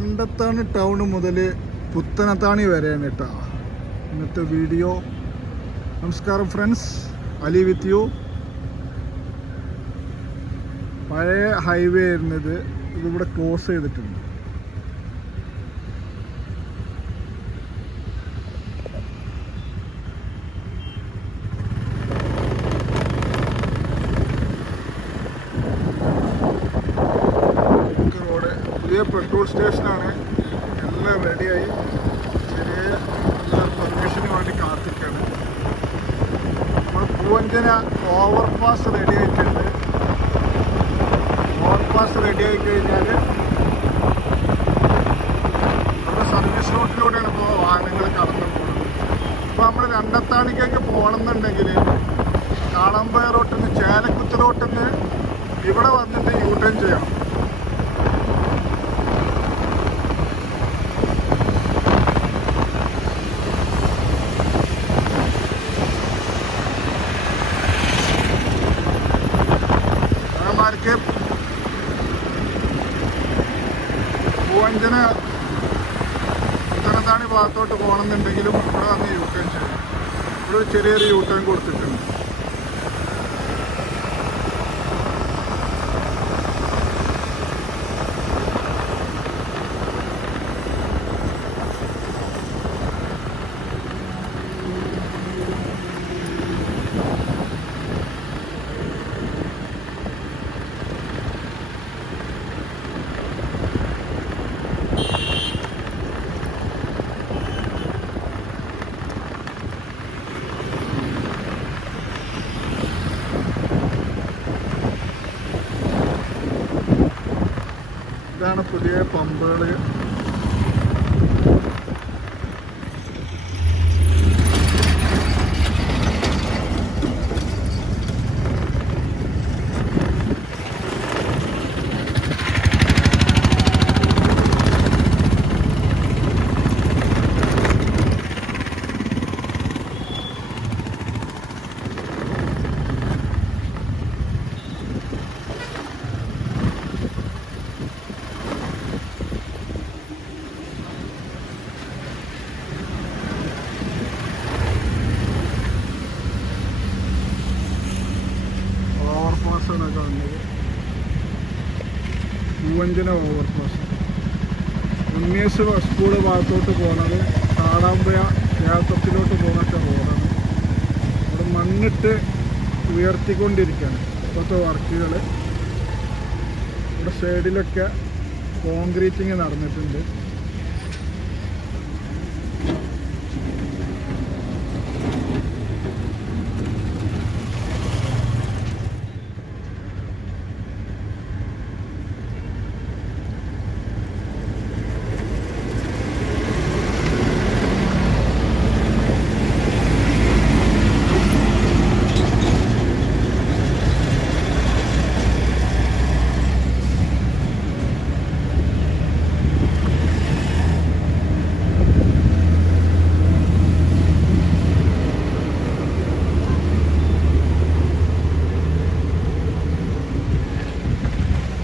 Randathani town മുതൽ പുത്തനത്താണി വരെയാണ് കേട്ടോ. ഇന്നത്തെ വീഡിയോ നമസ്കാരം ഫ്രണ്ട്സ് അലി വിത്ത് യു പഴയ ഹൈവേ ആയിരുന്നത് ഇതിവിടെ ക്ലോസ് ചെയ്തിട്ടുണ്ട് ഈ റോഡ് പെട്രോൾ സ്റ്റേഷനാണ്. എല്ലാം റെഡിയായി ചെറിയ പെർമിഷന് വേണ്ടി കാത്തിക്കാണ് നമ്മൾ പൂവഞ്ചന ഓവർപാസ് റെഡി ആയിട്ടുണ്ട്. ഓവർപാസ് റെഡി ആയി കഴിഞ്ഞാൽ നമ്മുടെ സർവീസ് റോഡിലൂടെയാണ് ഇപ്പോൾ വാഹനങ്ങൾ കടന്നു പോകുന്നത് ഇപ്പോൾ നമ്മൾ രണ്ടത്താണിക്കേക്ക് പോകണമെന്നുണ്ടെങ്കിൽ കാളമ്പയ റോട്ടിൽ നിന്ന് ചേലക്കുത്ത് റോട്ടിൽ നിന്ന് ഇവിടെ വന്നിട്ട് യൂ ടേൺ ചെയ്യണം മാർക്ക് പൂവഞ്ചന ഉത്തരത്താണി ഭാഗത്തോട്ട് പോകണമെന്നുണ്ടെങ്കിലും ഇവിടെ വന്ന് യൂ ടേൺ ചെയ്യും ഇവിടെ ഒരു ചെറിയൊരു യൂ ടേൺ കൊടുത്തിട്ടുണ്ട് ഇതാണ് പുതിയ പമ്പുകൾ ഓവർപാസ് ആണ് കാണുന്നത് Poovanchina overpass pass S school ഭാഗത്തോട്ട് പോകുന്നത് കാടാമ്പുഴ ക്ഷേത്രത്തിലോട്ട് പോകുന്ന റോഡാണ് അവിടെ മണ്ണിട്ട് ഉയർത്തിക്കൊണ്ടിരിക്കുകയാണ് ഇപ്പോഴത്തെ വർക്കുകൾ ഇവിടെ സൈഡിലൊക്കെ കോൺക്രീറ്റിങ് നടന്നിട്ടുണ്ട്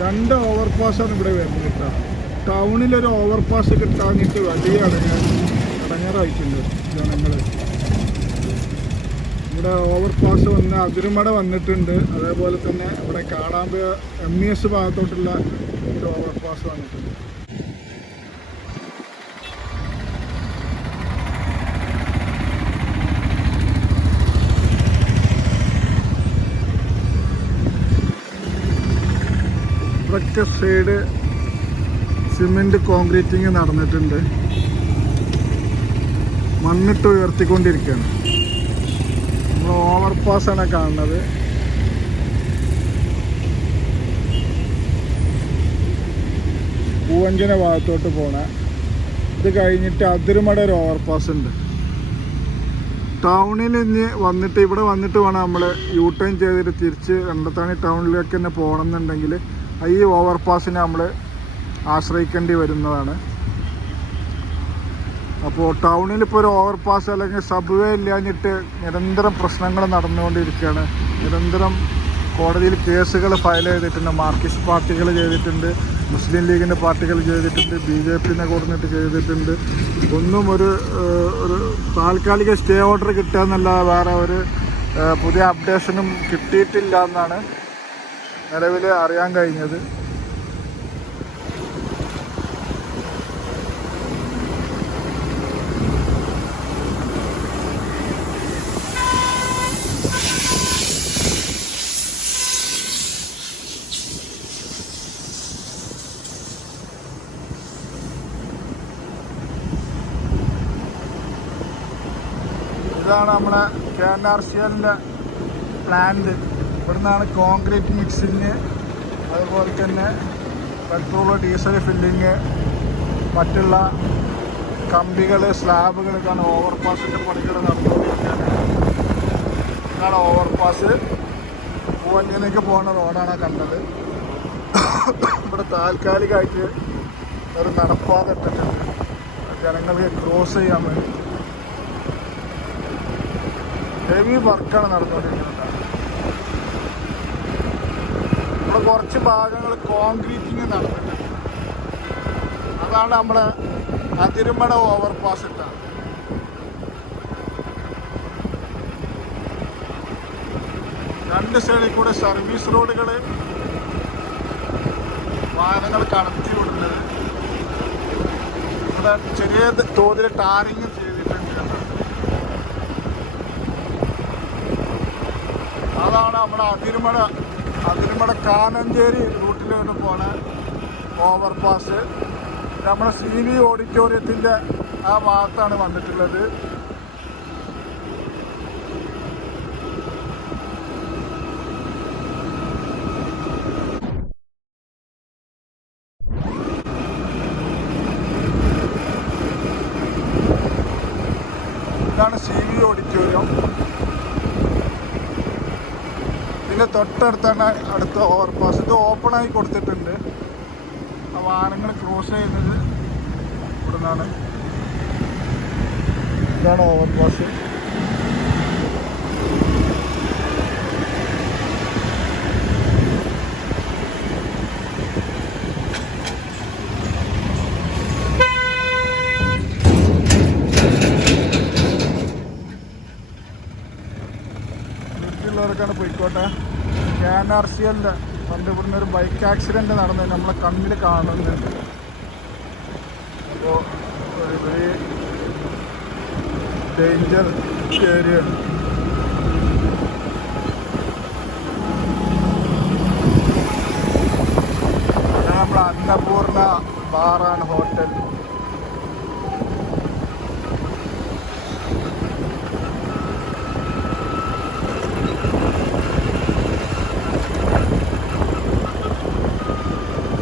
രണ്ട് ഓവർപാസാണ് ഇവിടെ വരുന്നത് കേട്ടോ. ടൗണിലൊരു ഓവർപാസ് കിട്ടാഞ്ഞിട്ട് വലിയ അടങ്ങാറായിട്ടുണ്ട് ജനങ്ങൾ ഇവിടെ ഓവർപാസ് വന്ന് അതിരുമട വന്നിട്ടുണ്ട്. അതേപോലെ തന്നെ ഇവിടെ കാടാമ്പ എം ഇ എസ് ഭാഗത്തോട്ടുള്ള ഒരു ഓവർപാസ് വന്നിട്ടുണ്ട്. ഇവിടൊക്കെ സൈഡ് സിമെന്റ് കോൺക്രീറ്റിങ് നടന്നിട്ടുണ്ട്. മണ്ണിട്ട് ഉയർത്തിക്കൊണ്ടിരിക്കുകയാണ്. നമ്മൾ ഓവർപാസ് ആണ് കാണുന്നത്. പൂവഞ്ചന ഭാഗത്തോട്ട് പോണ. ഇത് കഴിഞ്ഞിട്ട് അതിരുമട ഒരു ഓവർപാസ് ഉണ്ട്. ടൗണിൽ നിന്ന് വന്നിട്ട് ഇവിടെ വന്നിട്ട് വേണം നമ്മൾ യൂ ടേൺ ചെയ്തിട്ട് തിരിച്ച് രണ്ടത്താണി ടൗണിലേക്ക് തന്നെ പോകണമെന്നുണ്ടെങ്കിൽ ഈ ഓവർപാസിനെ നമ്മൾ ആശ്രയിക്കേണ്ടി വരുന്നതാണ്. അപ്പോൾ ടൗണിൽ ഇപ്പോൾ ഒരു ഓവർപാസ് അല്ലെങ്കിൽ സബ്വേ ഇല്ലാഞ്ഞിട്ട് നിരന്തരം പ്രശ്നങ്ങൾ നടന്നുകൊണ്ടിരിക്കുകയാണ്. നിരന്തരം കോടതിയിൽ കേസുകൾ ഫയൽ ചെയ്തിട്ടുണ്ട് മാർക്സിസ്റ്റ് പാർട്ടികൾ ചെയ്തിട്ടുണ്ട് മുസ്ലിം ലീഗിന്റെ പാർട്ടികൾ ചെയ്തിട്ടുണ്ട് ബി ജെ പിന്നെ കൊടുത്തിട്ട് ചെയ്തിട്ടുണ്ട്. ഒന്നും ഒരു ഒരു താൽക്കാലിക സ്റ്റേ ഓർഡർ കിട്ടുക എന്നല്ലാതെ വേറെ ഒരു പുതിയ അപ്ഡേഷനും കിട്ടിയിട്ടില്ല എന്നാണ് നിലവിൽ അറിയാൻ കഴിഞ്ഞത്. ഇതാണ് നമ്മുടെ കെ എൻ ആർ സി എല്ലിന്റെ പ്ലാന്റ്. ഇവിടുന്നാണ് കോൺക്രീറ്റ് മിക്സിങ് അതുപോലെ തന്നെ പെട്രോൾ ഡീസൽ ഫില്ലിങ് മറ്റുള്ള കമ്പികൾ സ്ലാബുകൾ ഇതാണ് ഓവർപാസിന്റെ പണികൾ നടന്നുകൊണ്ടിരിക്കുകയാണ് ഇതാണ് ഓവർപാസ് പൂവഞ്ചനയ്ക്ക് പോകുന്ന റോഡാണ് കണ്ടത്. ഇവിടെ താൽക്കാലികമായിട്ട് ഒരു നടപ്പാത ഇട്ടിട്ടുണ്ട്. ജനങ്ങൾക്ക് ക്രോസ് ചെയ്യാൻ വേണ്ടി. ഹെവി വർക്കാണ് നടന്നുകൊണ്ടിരിക്കുന്നത് ഇവിടെ കുറച്ച് ഭാഗങ്ങൾ കോൺക്രീറ്റിങ് നടന്നിട്ടുണ്ട്. അതാണ് നമ്മുടെ അതിരുമട ഓവർപാസ് ഇട്ടത്. രണ്ട് സൈഡിൽ കൂടെ സർവീസ് റോഡുകൾ വാഹനങ്ങൾ കടത്തി വിടുന്നത്. ഇവിടെ ചെറിയ തോതിൽ ടാറിങ് ചെയ്തിട്ടുണ്ട്. അതാണ് നമ്മുടെ അതിരുമട അതിരുമട കാനഞ്ചേരി റൂട്ടിൽ നിന്ന് പോണ ഓവർപാസ് നമ്മുടെ സി വി ഓഡിറ്റോറിയത്തിന്റെ ആ ഭാഗത്താണ് വന്നിട്ടുള്ളത്. ഇതാണ് സി വി ഓഡിറ്റോറിയം. ഇതിന്റെ തൊട്ടടുത്താണ് അടുത്ത ഓവർപാസ് ഇത് ഓപ്പൺ ആയി കൊടുത്തിട്ടുണ്ട്. ആ വാഹനങ്ങൾ ക്രോസ് ചെയ്യുന്നത് ഇവിടെ നിന്നാണ് ഇതാണ് ഓവർപാസ് ാണ് പോയിക്കോട്ടെ. കെ എൻ ആർ സി എല്ലിന്റെ പണ്ട് ഇവിടുന്ന് ഒരു ബൈക്ക് ആക്സിഡന്റ് നടന്നത് നമ്മളെ കണ്ണിൽ കാണുന്നുണ്ട്. അപ്പോൾ ഒരു ഡേഞ്ചർ ഏരിയ നമ്മളെ അന്നപൂർണ ബാറാണ് ഹോട്ടൽ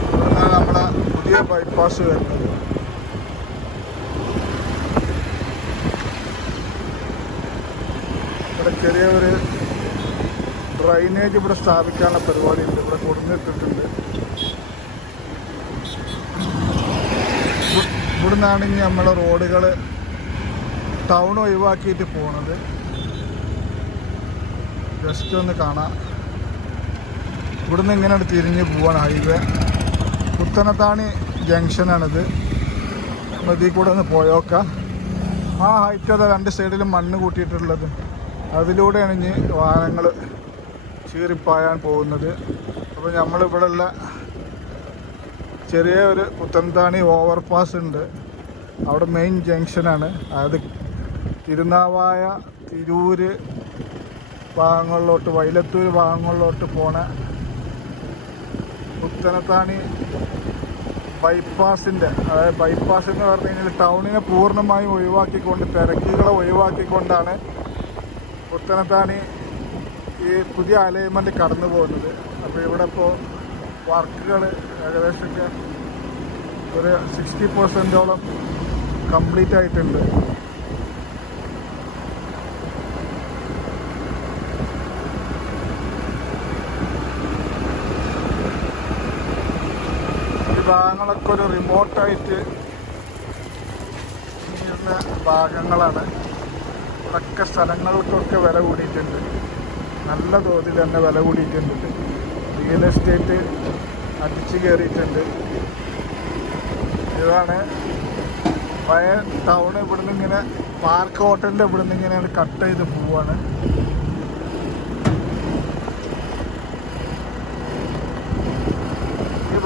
ഇവിടുന്നാണ് നമ്മളെ ബൈപ്പാസ് വരുന്നത്. ഇവിടെ ചെറിയ ഒരു ഡ്രൈനേജ് ഇവിടെ സ്ഥാപിക്കാനുള്ള പരിപാടിയുണ്ട്. ഇവിടെ കൊടുന്നിട്ടിട്ടുണ്ട് ഇവിടുന്നാണ് ഇനി നമ്മളെ റോഡുകൾ ടൗൺ ഒഴിവാക്കിയിട്ട് പോണത്. ജസ്റ്റ് ഒന്ന് കാണാം. ഇവിടുന്ന് ഇങ്ങനെ തിരിഞ്ഞ് പോവാണ് ഹൈവേ. പുത്തനത്താണി ജംഗ്ഷനാണിത്. നദി കൂടെ ഒന്ന് പോയോക്കാം. ആ ഹൈറ്റ് അതാ രണ്ട് സൈഡിലും മണ്ണ് കൂട്ടിയിട്ടുള്ളത്. അതിലൂടെയാണ് ഇനി വാഹനങ്ങൾ ചീറിപ്പായാൻ പോകുന്നത്. അപ്പോൾ നമ്മളിവിടെ ഉള്ള ചെറിയ ഒരു പുത്തനത്താണി ഓവർപാസ് ഉണ്ട്. അവിടെ മെയിൻ ജംഗ്ഷനാണ്. അതായത് തിരുനാവായ തിരൂര് ഭാഗങ്ങളിലോട്ട് വൈലത്തൂർ ഭാഗങ്ങളിലോട്ട് പോണ പുത്തനത്താണി ബൈപ്പാസിന്റെ അതായത് ബൈപ്പാസ് എന്ന് പറഞ്ഞു കഴിഞ്ഞാൽ ടൗണിനെ പൂർണമായും ഒഴിവാക്കിക്കൊണ്ട് തിരക്കുകളെ ഒഴിവാക്കിക്കൊണ്ടാണ് പുത്തനത്താണി ഈ പുതിയ അലൈൻമെന്റ് കടന്നു പോകുന്നത്. അപ്പോൾ ഇവിടെ ഇപ്പോൾ വർക്കുകൾ ഏകദേശം ഒരു സിക്സ്റ്റി പെർസെന്റോളം കംപ്ലീറ്റ് ആയിട്ടുണ്ട്. ഭാഗങ്ങളൊക്കെ ഒരു റിമോട്ടായിട്ട് ചെയ്യുന്ന ഭാഗങ്ങളാണ്. ഇവിടൊക്കെ സ്ഥലങ്ങൾക്കൊക്കെ വില കൂടിയിട്ടുണ്ട്. നല്ല തോതിൽ തന്നെ വില കൂടിയിട്ടുണ്ട്. റിയൽ എസ്റ്റേറ്റ് അടിച്ചു കയറിയിട്ടുണ്ട്. ഇതാണ് പഴയ ടൗൺ ഇവിടുന്ന് ഇങ്ങനെ പാർക്ക് ഹോട്ടലിന്റെ ഇവിടുന്ന് ഇങ്ങനെ കട്ട് ചെയ്ത് പോവാണ്.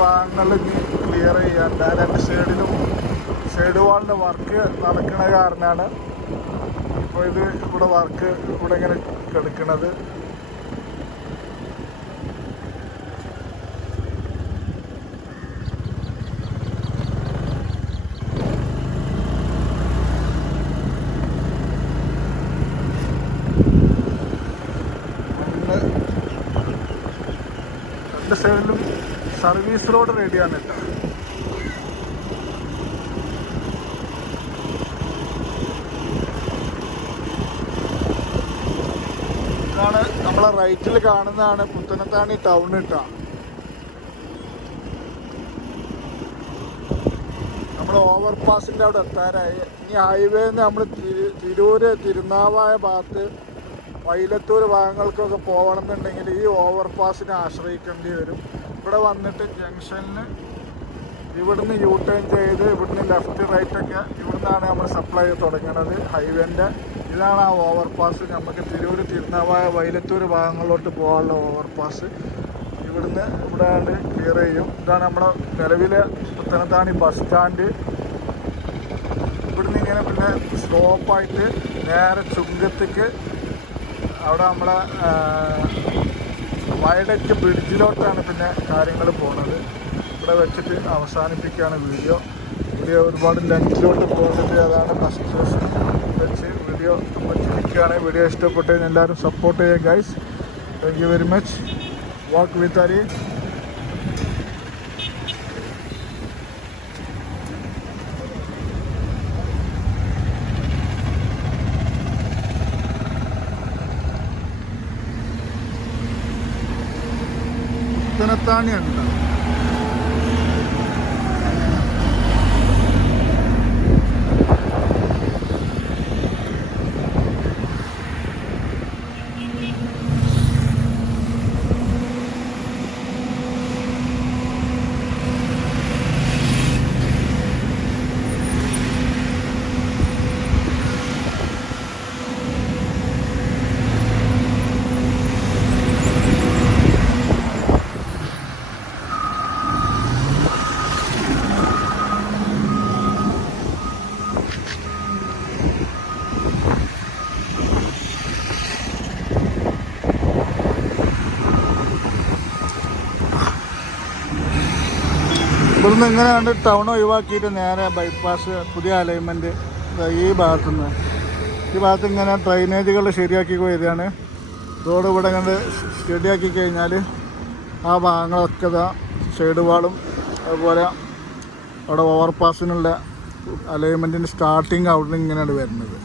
ഭാഗങ്ങളിൽ ക്ലിയർ ചെയ്യാൻ രണ്ട് ഷെയ്ഡിലും ഷെയ്ഡ് വാളിന്റെ വർക്ക് നടക്കുന്ന കാരണമാണ് ഇപ്പോൾ ഇത് ഇവിടെ വർക്ക് ഇവിടെ ഇങ്ങനെ കിടക്കുന്നത് സൈഡിലും സർവീസ് റോഡ് റെഡിയാണ് കേട്ടോ. ഇതാണ് നമ്മളെ റൈറ്റിൽ കാണുന്നതാണ് പുത്തനത്താണി ടൗൺ കേട്ടോ. നമ്മൾ ഓവർ അവിടെ എത്താനായി ഇനി ഹൈവേന്ന് നമ്മൾ തിരൂര് തിരുനാവായ ഭാഗത്ത് വൈലത്തൂർ ഭാഗങ്ങൾക്കൊക്കെ പോകണമെന്നുണ്ടെങ്കിൽ ഈ ഓവർപാസിനെ ആശ്രയിക്കേണ്ടി വരും. ഇവിടെ വന്നിട്ട് ജംഗ്ഷനിൽ ഇവിടുന്ന് യൂ ടേൺ ചെയ്ത് ഇവിടുന്ന് ലെഫ്റ്റ് റൈറ്റ് ഒക്കെ ഇവിടുന്നാണ് നമ്മൾ സപ്ലൈ തുടങ്ങുന്നത് ഹൈവേന്റെ ഇതാണ് ആ ഓവർ പാസ് നമുക്ക് തിരൂർ തിരുനാവായ വൈലത്തൂർ ഭാഗങ്ങളിലോട്ട് പോകാനുള്ള ഓവർ പാസ് ഇവിടുന്ന് ഇവിടെ ക്ലിയർ ചെയ്യും. ഇതാണ് നമ്മുടെ നിലവിലെ പുത്തനത്താണി ബസ് സ്റ്റാൻഡ് ഇവിടുന്ന് ഇങ്ങനെ പിന്നെ സ്റ്റോപ്പായിട്ട് നേരെ ചുങ്കത്തേക്ക് അവിടെ നമ്മളെ വയഡറ്റ് ബ്രിഡ്ജിലോട്ടാണ് പിന്നെ കാര്യങ്ങൾ പോണത്. ഇവിടെ വെച്ചിട്ട് അവസാനിപ്പിക്കുകയാണ് വീഡിയോ വീഡിയോ ഒരുപാട് ലെങ്തിലോട്ട് പോകുന്നത് അതാണ് ഫസ്റ്റ് വെച്ച് വീഡിയോ വെച്ചിരിക്കുകയാണ് വീഡിയോ ഇഷ്ടപ്പെട്ട് എല്ലാവരും സപ്പോർട്ട് ചെയ്യുക guys thank you very much walk with Ari പുത്തനത്താണിയാണ് ട്ടോ. ഇവിടുന്ന് ഇങ്ങനെയാണ് ടൗൺ ഒഴിവാക്കിയിട്ട് നേരെ ബൈപ്പാസ് പുതിയ അലൈൻമെന്റ് ഈ ഭാഗത്തുനിന്ന്. ഈ ഭാഗത്ത് ഇങ്ങനെ ഡ്രൈനേജുകൾ ശരിയാക്കി വരികയാണ് റോഡ് ഇവിടെ ഇങ്ങനെ ശരിയാക്കി കഴിഞ്ഞാൽ ആ ഭാഗങ്ങളൊക്കെ ഇതാ സൈഡ് വാളും അതുപോലെ അവിടെ ഓവർപാസിനുള്ള അലൈൻമെന്റിന്റെ സ്റ്റാർട്ടിങ് അവിടെ നിന്ന് ഇങ്ങനെയാണ് വരുന്നത്.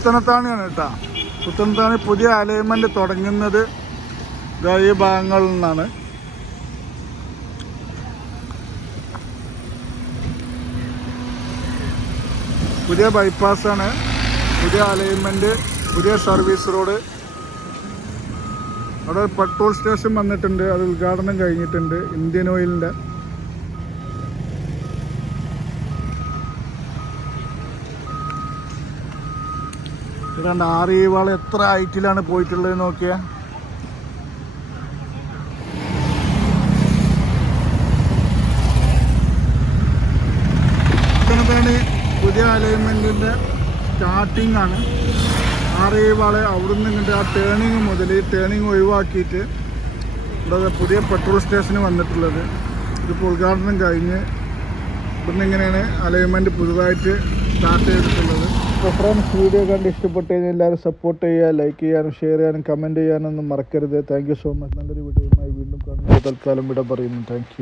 പുത്തനത്താണിയാണ് കേട്ടോ. പുത്തനത്താണി പുതിയ അലൈൻമെന്റ് തുടങ്ങുന്നത് ഈ ഭാഗങ്ങളിൽ നിന്നാണ്. പുതിയ ബൈപ്പാസാണ് പുതിയ അലൈൻമെന്റ് പുതിയ സർവീസ് റോഡ് അവിടെ പെട്രോൾ സ്റ്റേഷൻ വന്നിട്ടുണ്ട്. അത് ഉദ്ഘാടനം കഴിഞ്ഞിട്ടുണ്ട്. ഇന്ത്യൻ ഓയിലിന്റെ ഇതാണ്ട് ആറിയവാൾ എത്ര ഹൈറ്റിലാണ് പോയിട്ടുള്ളത് നോക്കിയാ. പുതിയ അലൈൻമെന്റിന്റെ സ്റ്റാർട്ടിംഗ് ആണ്. ആറിയവാൾ അവിടുന്ന് ഇങ്ങോട്ട് ആ ടേണിങ് മുതൽ ടേണിങ് ഒഴിവാക്കിയിട്ട് ഇവിടെ പുതിയ പെട്രോൾ സ്റ്റേഷന് വന്നിട്ടുള്ളത്. ഇതിപ്പോൾ ഉദ്ഘാടനം കഴിഞ്ഞ് ഇവിടുന്ന് ഇങ്ങനെയാണ് അലൈൻമെന്റ് പുതുതായിട്ട് സ്റ്റാർട്ട് ചെയ്തിട്ടുള്ളത്. അപ്പോൾ ഫ്രണ്ട്സ് വീഡിയോ കണ്ട് ഇഷ്ടപ്പെട്ട് കഴിഞ്ഞാൽ എല്ലാവരും സപ്പോർട്ട് ചെയ്യുക ലൈക്ക് ചെയ്യാനും ഷെയർ ചെയ്യാനും കമന്റ് ചെയ്യാനൊന്നും മറക്കരുത്. താങ്ക് സോ മച്ച് നല്ലൊരു വീഡിയോയുമായി വീണ്ടും കാണുമ്പോൾ തൽക്കാലം വിട പറയുന്നു. താങ്ക്